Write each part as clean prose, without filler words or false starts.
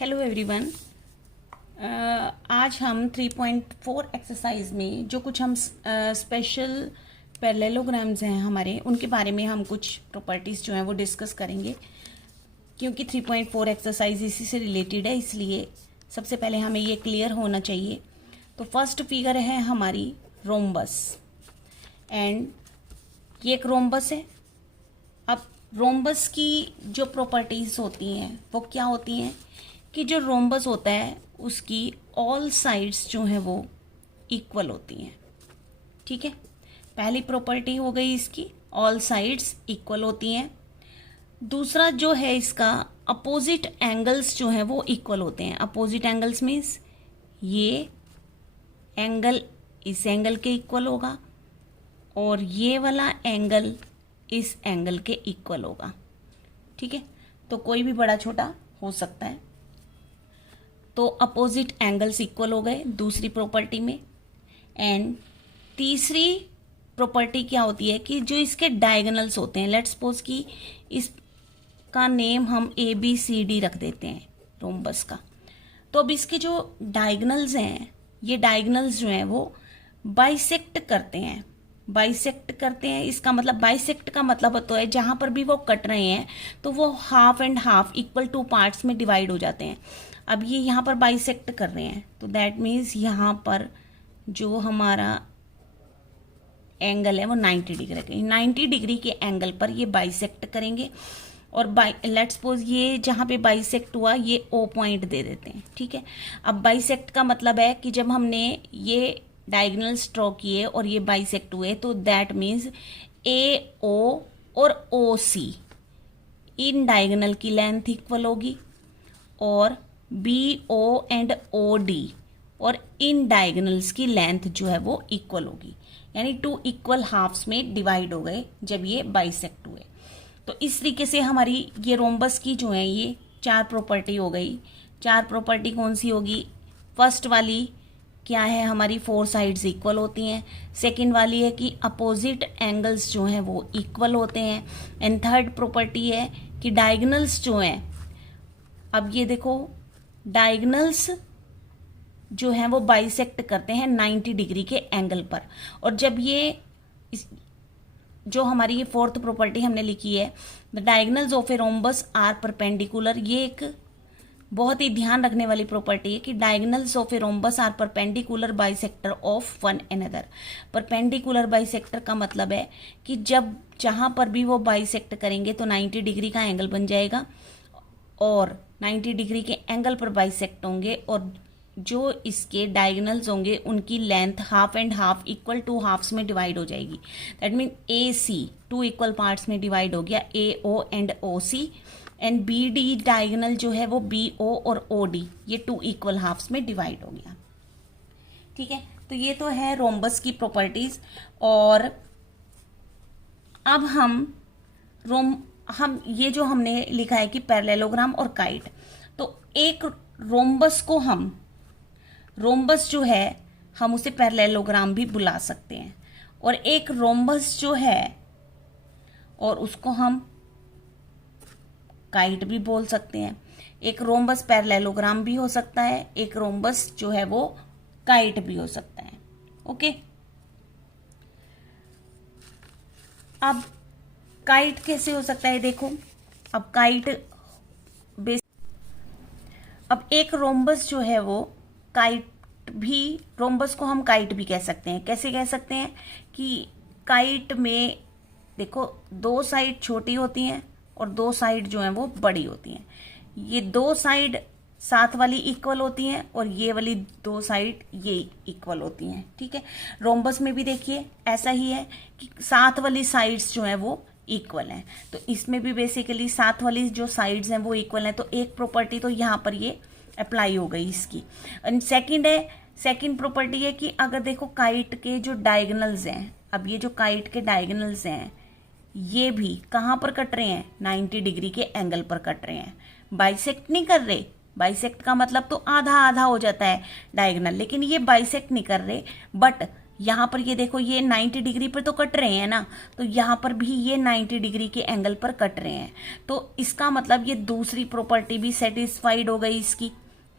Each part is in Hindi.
Hello everyone. आज हम 3.4 एक्सरसाइज में जो कुछ हम स्पेशल पैरेललोग्राम्स हैं हमारे, उनके बारे में हम कुछ प्रॉपर्टीज़ जो हैं वो डिस्कस करेंगे। क्योंकि 3.4 एक्सरसाइज इसी से रिलेटेड है, इसलिए सबसे पहले हमें ये क्लियर होना चाहिए। तो फर्स्ट फिगर है हमारी रोम्बस, एंड ये एक रोम्बस है। अब रोम्बस की जो प्रॉपर्टीज़ होती हैं वो क्या होती हैं कि जो रोम्बस होता है उसकी ऑल साइड्स जो हैं वो इक्वल होती हैं। ठीक है, पहली प्रॉपर्टी हो गई इसकी, ऑल साइड्स इक्वल होती हैं। दूसरा जो है इसका, अपोजिट एंगल्स जो हैं वो इक्वल होते हैं। अपोजिट एंगल्स मीन्स ये एंगल इस एंगल के इक्वल होगा और ये वाला एंगल इस एंगल के इक्वल होगा। ठीक है, तो कोई भी बड़ा छोटा हो सकता है। तो अपोजिट एंगल्स इक्वल हो गए दूसरी प्रॉपर्टी में। एंड तीसरी प्रॉपर्टी क्या होती है कि जो इसके डायगोनल्स होते हैं, लेट्स सपोज कि इसका नेम हम ABCD रख देते हैं रोम्बस का। तो अब इसके जो डायगोनल्स हैं, ये डायगोनल्स जो हैं वो बाइसेक्ट करते हैं। बाइसेक्ट करते हैं, इसका मतलब बाइसेक्ट का मतलब होता है जहां पर भी वो कट रहे हैं तो वो half and half equal two parts में डिवाइड हो जाते हैं। अब ये यहाँ पर बाइसेक्ट कर रहे हैं तो दैट मीन्स यहाँ पर जो हमारा एंगल है वो 90 डिग्री है। 90 डिग्री के एंगल पर ये बाइसेक्ट करेंगे और लेट्स सपोज ये जहाँ पे बाइसेक्ट हुआ ये O पॉइंट दे देते हैं। ठीक है, अब बाइसेक्ट का मतलब है कि जब हमने ये डायगोनल्स ड्रॉ किए और ये बाइसेक्ट हुए तो दैट मीन्स AO और OC इन डायगोनल की लेंथ इक्वल होगी और BO एंड OD और इन डायगोनल्स की लेंथ जो है वो इक्वल होगी। यानी टू इक्वल हाफ्स में डिवाइड हो गए जब ये बाइसेक्ट हुए। तो इस तरीके से हमारी ये रोम्बस की जो है ये चार प्रॉपर्टी हो गई। चार प्रॉपर्टी कौन सी होगी? फर्स्ट वाली क्या है हमारी, फोर साइड्स इक्वल होती हैं। सेकंड वाली है कि अपोजिट एंगल्स जो हैं वो इक्वल होते हैं। एंड थर्ड प्रॉपर्टी है कि डायगोनल्स जो हैं, अब ये देखो डायगोनल्स जो हैं वो बाइसेक्ट करते हैं 90 डिग्री के एंगल पर। और जब ये जो हमारी ये फोर्थ प्रॉपर्टी हमने लिखी है, the diagonals of a rhombus are perpendicular, ये एक बहुत ही ध्यान रखने वाली प्रॉपर्टी है कि diagonals of a rhombus are perpendicular bisector of one another. Perpendicular bisector का मतलब है कि जब जहां पर भी वो बाइसेक्ट करेंगे तो 90 डिग्री का एंगल बन जाएगा और 90 डिग्री के एंगल पर बाइसेक्ट होंगे और जो इसके डायगोनल्स होंगे उनकी length half and half equal two halves में डिवाइड हो जाएगी। That mean AC two equal parts में डिवाइड हो गया, AO and OC। And BD diagonal जो है वो BO और OD ये टू इक्वल हाफ्स में डिवाइड हो गया। ठीक है, तो ये तो है रोम्बस की प्रॉपर्टीज। और अब हम ये जो हमने लिखा है कि पैरेललोग्राम और काइट, तो एक रोम्बस जो है हम उसे पैरेललोग्राम भी बुला सकते हैं और एक रोम्बस जो है और उसको हम काइट भी बोल सकते हैं। एक रोम्बस पैरेललोग्राम भी हो सकता है, एक रोम्बस जो है वो काइट भी हो सकता है। ओके, अब काइट कैसे हो सकता है देखो। अब अब एक रोम्बस जो है वो रोम्बस को हम काइट भी कह सकते हैं। कैसे कह सकते हैं कि काइट में देखो दो साइड छोटी होती हैं और दो साइड जो हैं वो बड़ी होती हैं। ये दो साइड साथ वाली इक्वल होती हैं और ये वाली दो साइड ये इक्वल होती हैं। ठीक है, रोम्बस में भी देखिए ऐसा ही है कि साथ वाली साइड्स जो हैं वो इक्वल हैं। तो इसमें भी बेसिकली साथ वाली जो साइड्स हैं वो इक्वल हैं। तो एक प्रॉपर्टी तो यहाँ पर ये अप्लाई हो गई इसकी। एंड सेकंड प्रॉपर्टी है कि अगर देखो काइट के जो डायगोनल्स हैं, अब ये जो काइट के डायगोनल्स हैं ये भी कहाँ पर कट रहे हैं? 90 डिग्री के एंगल पर कट रहे हैं, बाइसेक्ट नहीं कर रहे। बाइसेक्ट का मतलब तो आधा आधा हो जाता है डायगोनल, लेकिन ये बाइसेक्ट नहीं कर रहे। बट यहाँ पर ये देखो ये 90 डिग्री पर तो कट रहे हैं ना, तो यहाँ पर भी ये 90 डिग्री के एंगल पर कट रहे हैं। तो इसका मतलब ये दूसरी प्रॉपर्टी भी सेटिस्फाइड हो गई इसकी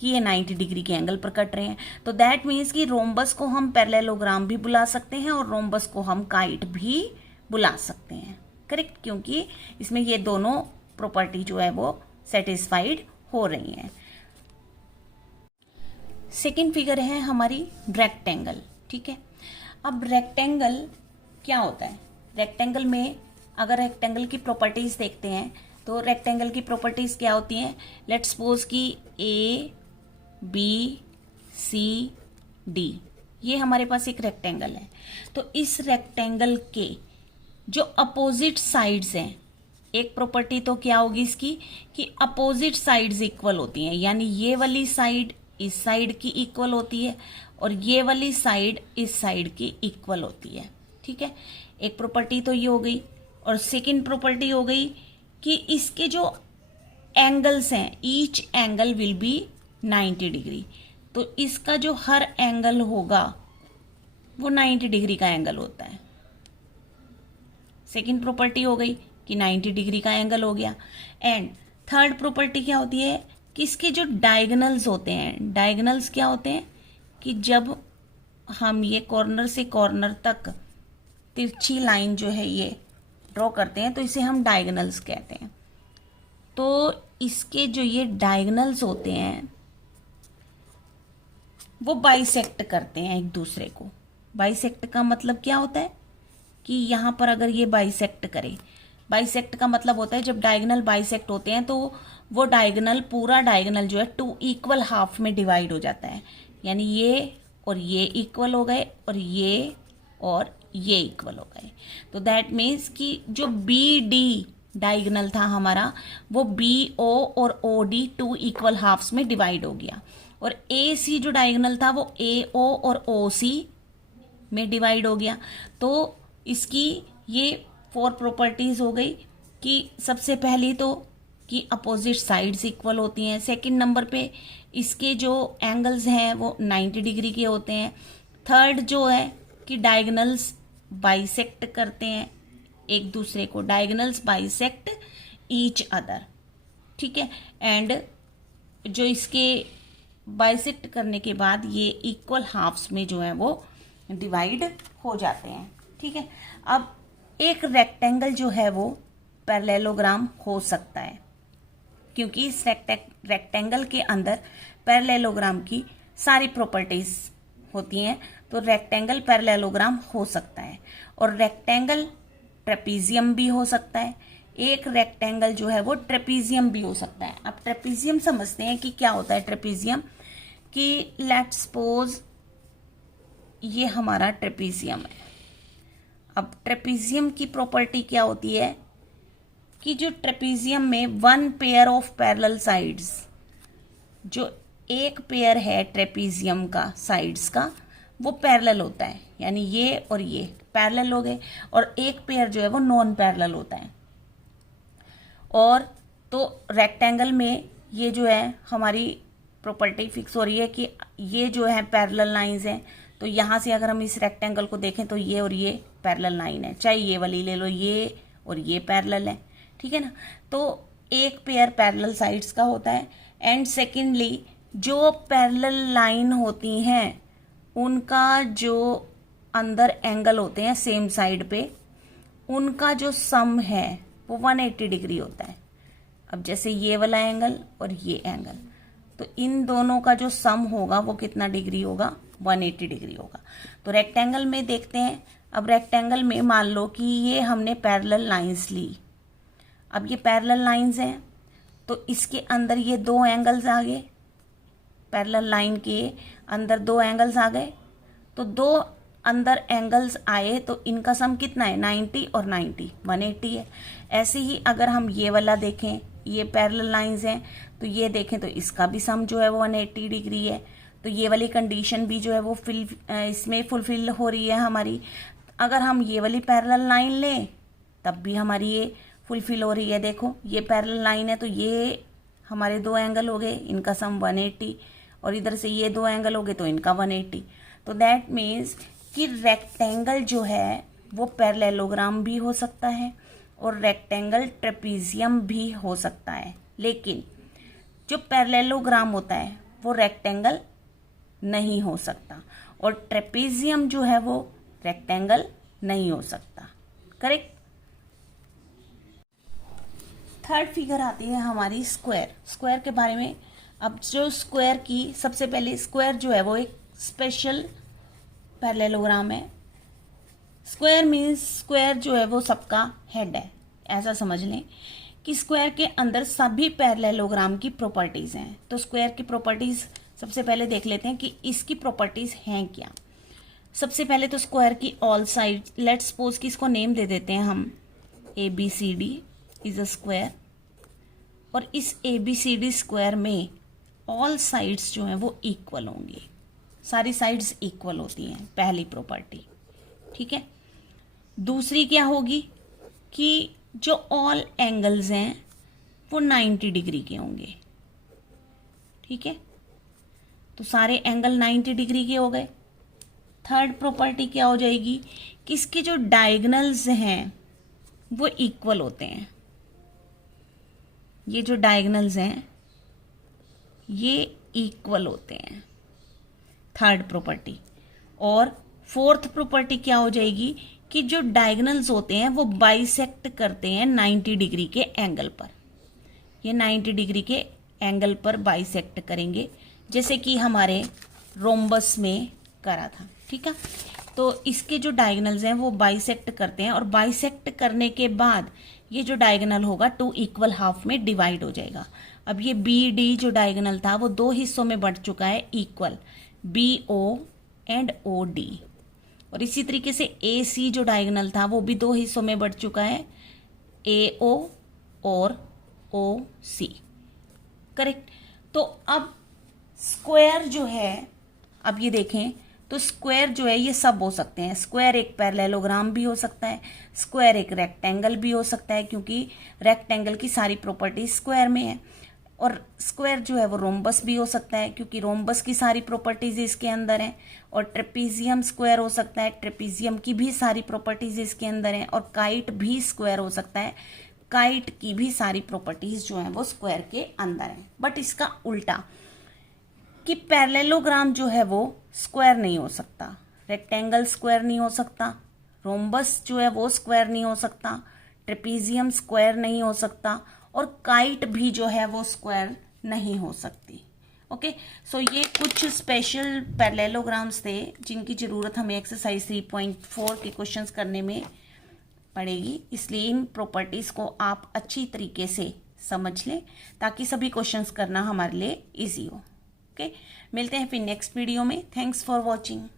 कि ये 90 डिग्री के एंगल पर कट रहे हैं। तो दैट मीन्स कि रोम्बस को हम पैरेललोग्राम भी बुला सकते हैं और रोम्बस को हम काइट भी बुला सकते हैं, करेक्ट, क्योंकि इसमें ये दोनों प्रॉपर्टी जो है वो सेटिस्फाइड हो रही हैं। सेकेंड फिगर है हमारी रेक्टेंगल, ठीक है। अब रेक्टेंगल क्या होता है? रेक्टेंगल में अगर रेक्टेंगल की प्रॉपर्टीज देखते हैं तो रेक्टेंगल की प्रॉपर्टीज क्या होती हैं? लेट्स सपोज कि ए बी सी डी ये हमारे पास एक रेक्टेंगल है। तो इस रेक्टेंगल के जो अपोजिट साइड्स हैं, एक प्रॉपर्टी तो क्या होगी इसकी कि अपोजिट साइड्स इक्वल होती हैं, यानी ये वाली साइड इस साइड की इक्वल होती है और ये वाली साइड इस साइड की इक्वल होती है, ठीक है। एक प्रॉपर्टी तो ये हो गई। और सेकंड प्रॉपर्टी हो गई कि इसके जो एंगल्स हैं, each angle will be 90 degree. तो इसका जो हर एंगल होगा वो 90 डिग्री का एंगल होता है। सेकंड प्रॉपर्टी हो गई कि 90 डिग्री का एंगल हो गया। एंड थर्ड प्रॉपर्टी क्या होती है कि इसके जो डायगोनल्स होते हैं, डायगोनल्स क्या होते हैं कि जब हम ये कॉर्नर से कॉर्नर तक तिरछी लाइन जो है ये ड्रॉ करते हैं तो इसे हम डायगोनल्स कहते हैं। तो इसके जो ये डायगोनल्स होते हैं वो बाइसेक्ट करते हैं एक दूसरे को। बाइसेक्ट का मतलब क्या होता है कि यहाँ पर अगर ये बाइसेक्ट करे, बाइसेक्ट का मतलब होता है जब डायगोनल बाइसेक्ट होते हैं तो वो डायगोनल, पूरा डायगोनल जो है 2 इक्वल हाफ में डिवाइड हो जाता है, यानी ये और ये इक्वल हो गए और ये इक्वल हो गए। तो दैट मीन्स कि जो बी डी डायगोनल था हमारा वो बी ओ और ओ डी 2 इक्वल हाफ्स में डिवाइड हो गया। और ए सी जो डायगोनल था वो ए ओ और ओ सी में डिवाइड हो गया। तो इसकी ये 4 प्रॉपर्टीज हो गई कि सबसे पहली तो कि अपोजिट साइड्स इक्वल होती हैं। सेकंड नंबर पे इसके जो एंगल्स हैं वो 90 डिग्री के होते हैं। थर्ड जो है कि डायगोनल्स बाइसेक्ट करते हैं एक दूसरे को, डायगोनल्स बाइसेक्ट ईच अदर, ठीक है। एंड जो इसके बाइसेक्ट करने के बाद ये इक्वल हाफ्स में जो है वो डिवाइड हो जाते हैं, ठीक है। अब एक रेक्टेंगल जो है वो पैरेललोग्राम हो सकता है क्योंकि इस रेक्टेंगल के अंदर पैरेललोग्राम की सारी प्रॉपर्टीज होती हैं। तो रेक्टेंगल पैरेललोग्राम हो सकता है और रेक्टेंगल ट्रेपीजियम भी हो सकता है। एक रेक्टेंगल जो है वो ट्रेपीजियम भी हो सकता है। अब ट्रेपीजियम समझते हैं कि क्या होता है ट्रेपीजियम, कि लेट्स सपोज ये हमारा ट्रेपीजियम है। अब ट्रेपीजियम की प्रॉपर्टी क्या होती है कि जो ट्रेपीजियम में 1 पेयर ऑफ पैरेलल साइड्स, जो एक पेयर है ट्रेपीजियम का साइड्स का वो पैरेलल होता है, यानी ये और ये पैरेलल हो गए, और एक पेयर जो है वो नॉन पैरेलल होता है। और तो रेक्टेंगल में ये जो है हमारी प्रॉपर्टी फिक्स हो रही है कि ये जो है पैरेलल लाइंस हैं। तो यहाँ से अगर हम इस रेक्टेंगल को देखें तो ये और ये पैरेलल लाइन है, चाहे ये वाली ले लो, ये और ये पैरेलल है, ठीक है ना। तो एक पेयर पैरेलल साइड्स का होता है। एंड सेकेंडली जो पैरेलल लाइन होती हैं उनका जो अंदर एंगल होते हैं सेम साइड पे, उनका जो सम है वो 180 डिग्री होता है। अब जैसे ये वाला एंगल और ये एंगल, तो इन दोनों का जो सम होगा वो कितना डिग्री होगा? 180 डिग्री होगा। तो रेक्टेंगल में देखते हैं। अब रेक्टेंगल में मान लो कि ये हमने पैरेलल लाइंस ली। अब ये पैरेलल लाइंस हैं तो इसके अंदर ये 2 एंगल्स आ गए, पैरेलल लाइन के अंदर 2 एंगल्स आ गए। तो 2 अंदर एंगल्स आए तो इनका सम कितना है? 90 और 90 180 है। ऐसे ही अगर हम ये वाला देखें, ये पैरेलल लाइंस हैं तो ये देखें तो इसका भी सम जो है वो 180 डिग्री है। तो ये वाली कंडीशन भी जो है वो इसमें फुलफिल हो रही है हमारी। अगर हम ये वाली पैरेलल लाइन लें तब भी हमारी ये फुलफिल हो रही है। देखो ये पैरेलल लाइन है तो ये हमारे 2 एंगल हो गए, इनका सम 180, और इधर से ये 2 एंगल हो गए तो इनका 180। तो दैट मीन्स कि रेक्टेंगल जो है वो पैरेललोग्राम भी हो सकता है और रेक्टेंगल ट्रेपीजियम भी हो सकता है, लेकिन जो पैरेललोग्राम होता है वो रेक्टेंगल नहीं हो सकता और ट्रेपीजियम जो है वो रेक्टेंगल नहीं हो सकता। करेक्ट। थर्ड फिगर आती है हमारी स्क्वायर। स्क्वायर के बारे में, अब जो स्क्वायर की सबसे पहले, स्क्वायर जो है वो एक स्पेशल पैरेललोग्राम है। स्क्वायर मीन्स स्क्वायर जो है वो सबका हेड है, ऐसा समझ लें कि स्क्वायर के अंदर सभी पैरेललोग्राम की प्रॉपर्टीज हैं। तो स्क्वायर की प्रॉपर्टीज सबसे पहले देख लेते हैं कि इसकी प्रॉपर्टीज हैं क्या। सबसे पहले तो स्क्वायर की ऑल साइड, लेट्स सपोज कि इसको नेम दे देते हैं हम ABCD इज अ स्क्वायर, और इस ABCD स्क्वायर में ऑल साइड्स जो हैं वो इक्वल होंगी, सारी साइड्स इक्वल होती हैं, पहली प्रॉपर्टी। ठीक है। दूसरी क्या होगी कि जो ऑल एंगल्स हैं वो 90 डिग्री के होंगे। ठीक है, तो सारे एंगल 90 डिग्री के हो गए। थर्ड प्रॉपर्टी क्या हो जाएगी कि इसके जो डायगोनल्स हैं वो इक्वल होते हैं। ये जो डायगोनल्स हैं ये इक्वल होते हैं, थर्ड प्रॉपर्टी। और फोर्थ प्रॉपर्टी क्या हो जाएगी कि जो डायगोनल्स होते हैं वो बाइसेक्ट करते हैं 90 डिग्री के एंगल पर। ये 90 डिग्री के एंगल पर बाइसेक्ट करेंगे, जैसे कि हमारे रोम्बस में करा था। ठीक है, तो इसके जो डायगोनल्स हैं वो बाइसेक्ट करते हैं, और बाइसेक्ट करने के बाद ये जो डायगोनल होगा 2 इक्वल हाफ में डिवाइड हो जाएगा। अब ये BD जो डायगोनल था वो 2 हिस्सों में बढ़ चुका है इक्वल, BO एंड OD। और इसी तरीके से AC जो डायगोनल था वो भी 2 हिस्सों में बढ़ चुका है, AO और OC। करेक्ट। तो अब स्क्वायर जो है, अब ये देखें तो स्क्वायर जो है ये सब हो सकते हैं। स्क्वायर एक पैरेललोग्राम भी हो सकता है, स्क्वायर एक रेक्टेंगल भी हो सकता है, क्योंकि रेक्टेंगल की सारी प्रॉपर्टीज स्क्वायर में है। और स्क्वायर जो है वो रोम्बस भी हो सकता है, क्योंकि रोम्बस की सारी प्रॉपर्टीज इसके अंदर हैं। और ट्रेपीजियम स्क्वायर हो सकता है, ट्रेपीजियम की भी सारी प्रॉपर्टीज इसके अंदर हैं। और काइट भी स्क्वायर हो सकता है, काइट की भी सारी प्रॉपर्टीज जो हैं वो स्क्वायर के अंदर हैं। बट इसका उल्टा कि पैरेललोग्राम जो है वो स्क्वायर नहीं हो सकता, रेक्टेंगल स्क्वायर नहीं हो सकता, रोम्बस जो है वो स्क्वायर नहीं हो सकता, ट्रेपीजियम स्क्वायर नहीं हो सकता, और काइट भी जो है वो स्क्वायर नहीं हो सकती। ओके, सो ये कुछ स्पेशल पैरेललोग्राम्स थे जिनकी जरूरत हमें एक्सरसाइज 3.4 के क्वेश्चंस करने में पड़ेगी। इसलिए इन प्रॉपर्टीज को आप अच्छी तरीके से समझ लें ताकि सभी क्वेश्चंस करना हमारे लिए इजी हो। ओके, मिलते हैं फिर नेक्स्ट वीडियो में। Thanks for watching.